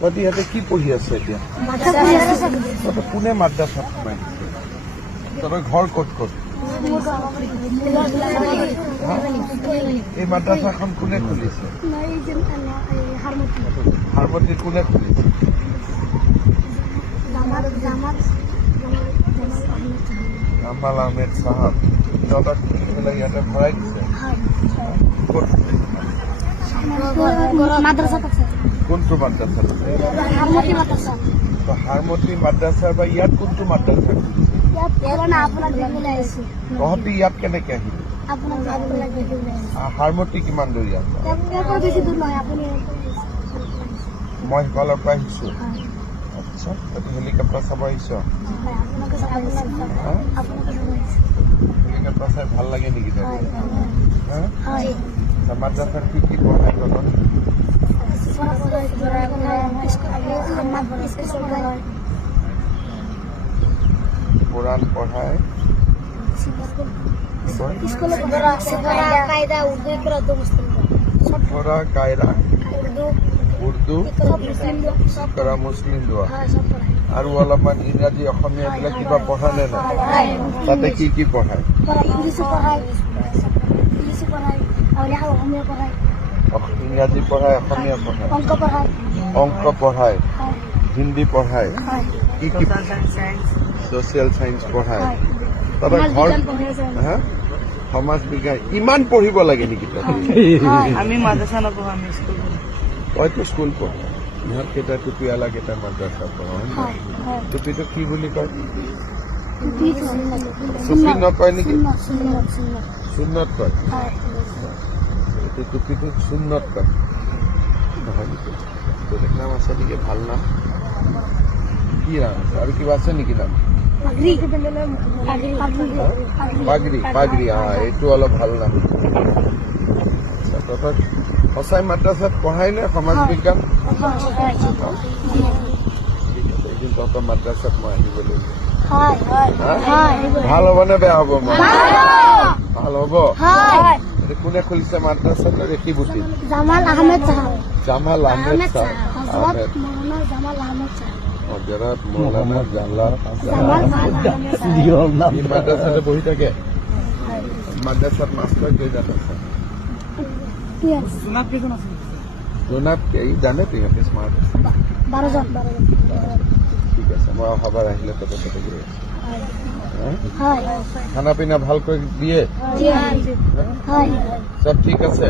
তহঁতি ইয়াতে কি পঢ়ি আছে এতিয়া? তহঁতে কোনে মাদ্ৰাছাত সোমাই দিছে? তহঁতৰ ঘৰ ক'ত ক'ত? এই মাদ্ৰাছাখন কোনে খুলিছে? হাৰমতি কোনে খুলিছে? জামাল আহমেদ চাহাব। তহঁতক ইয়াতে ভৰাই দিছে? ক'ত? কোনটো মাদ্ৰাছা? হাৰমতি মাদ্ৰাছা বা ইয়াত কোনটো মাদ্ৰাছা? তহঁতি ইয়াত কেনেকে আহিলি? হাৰমতি কিমান দূৰ ইয়াত? মই সিফালৰ পৰা আহিছো। আচ্ছা, তহঁতি হেলিকপ্টাৰ চাব আহিছ? হেলিকপ্টাৰ চাই ভাল লাগে নেকি? মাদ্ৰাছাত কি কি পঢ়াই তহঁতক? কোৰআন পড়ায়, সফৰা কায়দা, উৰ্দু, কৰা মুসলিম দোয়া আৰু অলপমান ইংৰাজী অসমীয়া বিলাক কিবা পঢ়া নে নাই? তাতে কি কি পঢ়ায়? ইংৰাজী পঢ়ায়, অসমীয়া পঢ়ায়, অংক পঢ়ায়, হিন্দী পঢ়ায়, কি কি সোশিয়াল সায়েন্স পঢ়ায়? তহঁতৰ ঘৰ সমাজ বিজ্ঞান ইমান পঢ়িব লাগে নেকি? আমি মাদ্ৰাছা নপঢ়ো, আমি স্কুল তইতো স্কুল পঢ়, ইহঁতকেইটা টুপিৱালা কেইটা মাদ্ৰাছা পঢ়। টুপিটো কি বুলি কয়? চুফি নকয় নেকি? সুন্নত কয়। এইটো টুপিটো সুন্নত কয় নহয় নেকি? বেলেগ নাম আছে নেকি? ভাল নাম কি নাম আছে? আৰু কিবা আছে নেকি নাম? পাগৰি। পাগৰি, এইটো অলপ ভাল নাম। তহঁতক সঁচাই মাদ্ৰাছাত পঢ়াই নে সমাজ বিজ্ঞান? এদিন তহঁতৰ মাদ্ৰাছাত মই আহিব লাগিব। ভাল হ'ব নে বেয়া হ'ব? মই ভাল হ'ব। কোনে খুলিছে মাদ্ৰাছাটো? ৰেখিবুদ্দিন জামাল আহমেদ চাহাব। হজৰত মৌলানা জালাল মাদ্ৰাছাতে বহি থাকে। মাদ্ৰাছাত মাষ্টৰ কেইজন আছে? জোনাব জানে তো ইহঁতে স্মাৰ্ট আছে। 12জন। ঠিক আছে, মই অহাবাৰ আহিলে তাতে গৈ আছো। খানা পিনা ভালকৈ দিয়ে? চব ঠিক আছে?